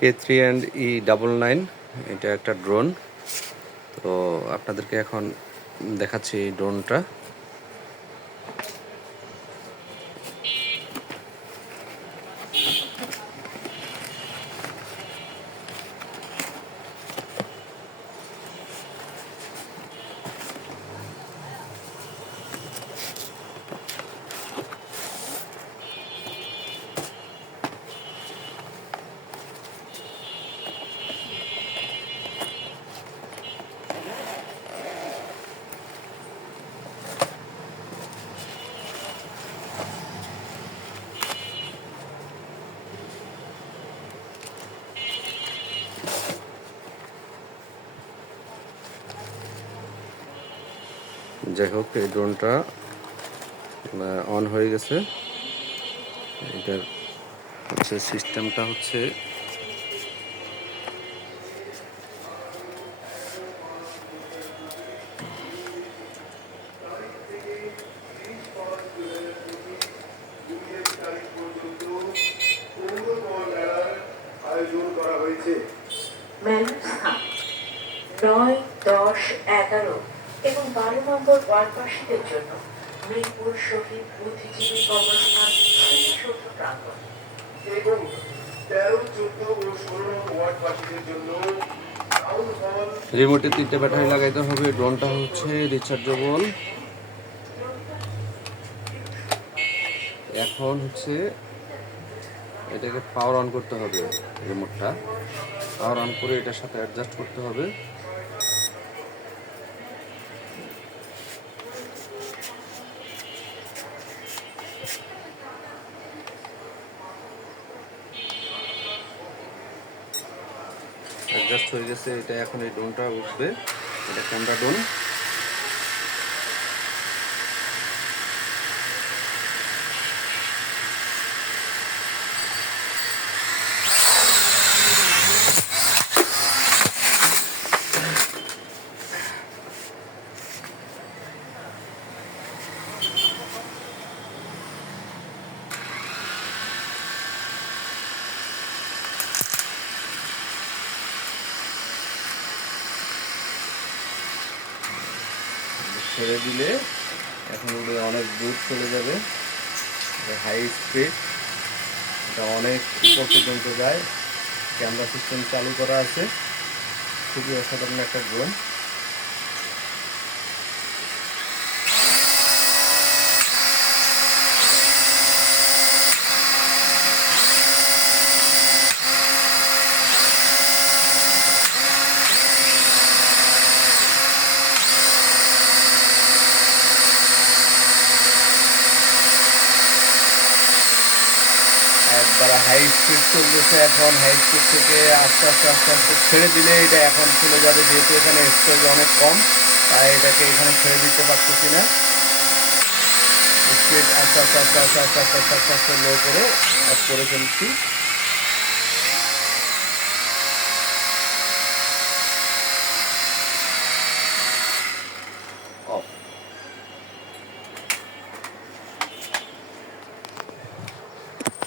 K3&E99 এটা একটা drone. তো আপনাদেরকে এখন দেখাচ্ছি এই ড্রোনটা। যাই হোক, এই ড্রোনটা অন হয়ে গেছে। এটার হচ্ছে সিস্টেমটা হচ্ছে মেলার স্থান 9, 10, 11 এবং 12 নম্বর ওয়ার্ডবাসীদের জন্য মিরপুর শহীদ বুদ্ধিজীবী কবরস্থান স্মৃতিসৌধ প্রাঙ্গণ এবং 13, 14 ও 16 নম্বর ওয়ার্ডবাসীদের জন্য টাউন হল। রিমোটে 3টে ব্যাটারি লাগাইতে হবে। ড্রোনটা হচ্ছে রিচার্জেবল। এখন হচ্ছে এটাকে পাওয়ার অন করতে হবে। রিমোটটা পাওয়ার অন করে এটার সাথে অ্যাডজাস্ট করতে হবে। অ্যাডজাস্ট হয়ে গেছে। এটা এখন এই ড্রোনটা উঠবে। এটা ক্যামেরা ড্রোন। ছেড়ে দিলে এখন অনেক দূর চলে যাবে। হাই স্পিড, এটা অনেক উপর পর্যন্ত যায়। ক্যামেরা সিস্টেম চালু করা আছে। খুবই অসাধারণ একটা ড্রোন। একবার হাই স্পিড চলতেছে। এখন হাই স্পিড থেকে আস্তে আস্তে আস্তে আস্তে ছেড়ে দিলে এটা এখন চলে যাবে। যেহেতু এখানে স্টোরেজ অনেক কম, তাই এটাকে এখানে ছেড়ে দিতে পারতেছি না। স্পিড আস্তে আস্তে আস্তে আস্তে আস্তে আস্তে আস্তে আস্তে লো করে অফ করে ফেলছি।